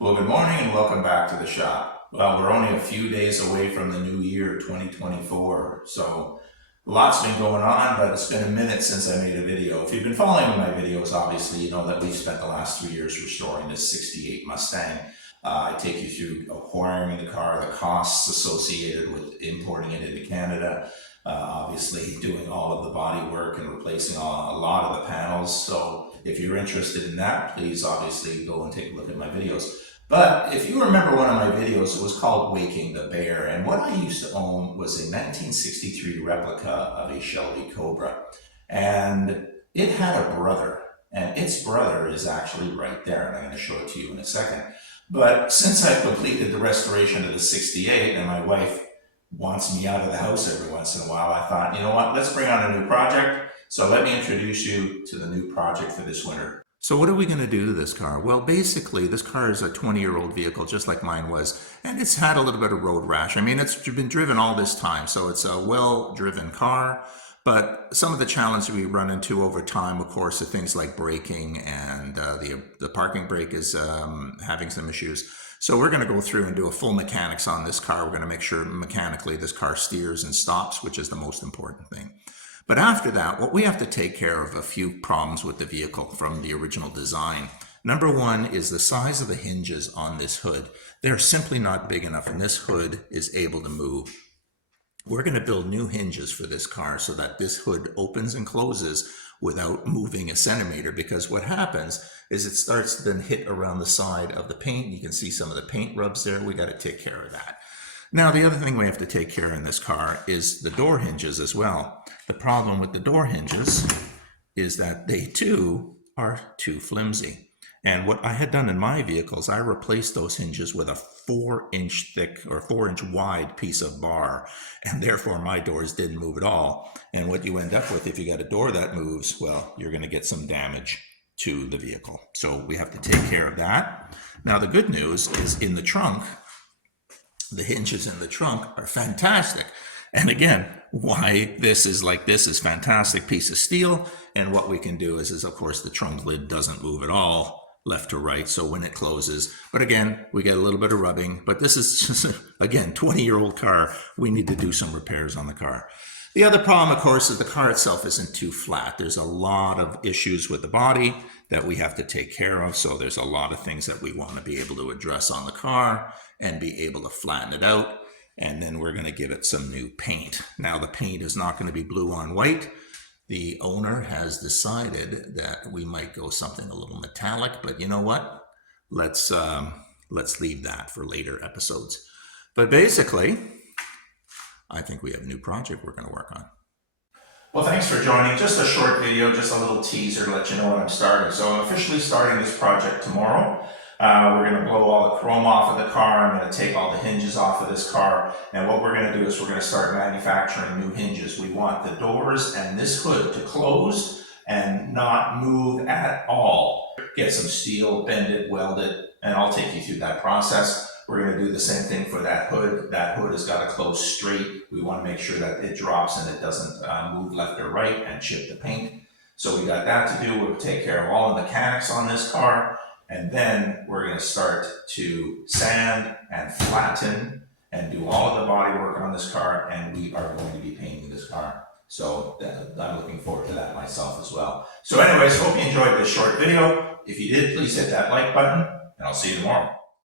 Well, good morning and welcome back to the shop. Well, we're only a few days away from the new year, 2024, so lots been going on, but it's been a minute since I made a video. If you've been following my videos, obviously you know that we've spent the last 3 years restoring this 68 Mustang. I take you through acquiring the car, the costs associated with importing it into Canada, obviously doing all of the body work and replacing a lot of the panels. So if you're interested in that, please obviously go and take a look at my videos. But if you remember one of my videos, it was called Waking the Bear. And what I used to own was a 1963 replica of a Shelby Cobra. And it had a brother. And its brother is actually right there. And I'm going to show it to you in a second. But since I've completed the restoration of the 68 and my wife wants me out of the house every once in a while, I thought, you know what, let's bring on a new project. So let me introduce you to the new project for this winter. So what are we going to do to this car? Well, basically, this car is a 20-year-old vehicle, just like mine was, and it's had a little bit of road rash. I mean, it's been driven all this time, so it's a well-driven car, but some of the challenges we run into over time, of course, are things like braking, and the parking brake is having some issues. So we're going to go through and do a full mechanics on this car. We're going to make sure mechanically this car steers and stops, which is the most important thing. But after that, what we have to take care of a few problems with the vehicle from the original design. Number one is the size of the hinges on this hood. They're simply not big enough, and this hood is able to move. We're going to build new hinges for this car so that this hood opens and closes without moving a centimeter, because what happens is it starts to then hit around the side of the paint. You can see some of the paint rubs there. We got to take care of that. Now, the other thing we have to take care of in this car is the door hinges as well. The problem with the door hinges is that they too are too flimsy. And what I had done in my vehicles, I replaced those hinges with a 4-inch thick or 4-inch wide piece of bar, and therefore my doors didn't move at all. And what you end up with, if you got a door that moves, well, you're going to get some damage to the vehicle. So we have to take care of that. Now, the good news is in the trunk, the hinges in the trunk are fantastic. And again, why this is like this is fantastic piece of steel. And what we can do is of course, the trunk lid doesn't move at all left to right. So when it closes, but again, we get a little bit of rubbing, but this is just, again, 20-year-old car. We need to do some repairs on the car. The other problem, of course, is the car itself isn't too flat. There's a lot of issues with the body that we have to take care of. So there's a lot of things that we want to be able to address on the car and be able to flatten it out. And then we're going to give it some new paint. Now, the paint is not going to be blue on white. The owner has decided that we might go something a little metallic, but you know what? Let's leave that for later episodes. But basically, I think we have a new project we're going to work on. Well, thanks for joining. Just a short video, just a little teaser to let you know when I'm starting. So I'm officially starting this project tomorrow. We're going to blow all the chrome off of the car. I'm going to take all the hinges off of this car. And what we're going to do is we're going to start manufacturing new hinges. We want the doors and this hood to close and not move at all. Get some steel, bend it, weld it, and I'll take you through that process. We're going to do the same thing for that hood. That hood has got to close straight. We want to make sure that it drops and it doesn't move left or right and chip the paint. So we got that to do. We'll take care of all the mechanics on this car. And then we're going to start to sand and flatten and do all of the body work on this car. And we are going to be painting this car. So I'm looking forward to that myself as well. So anyways, hope you enjoyed this short video. If you did, please hit that like button and I'll see you tomorrow.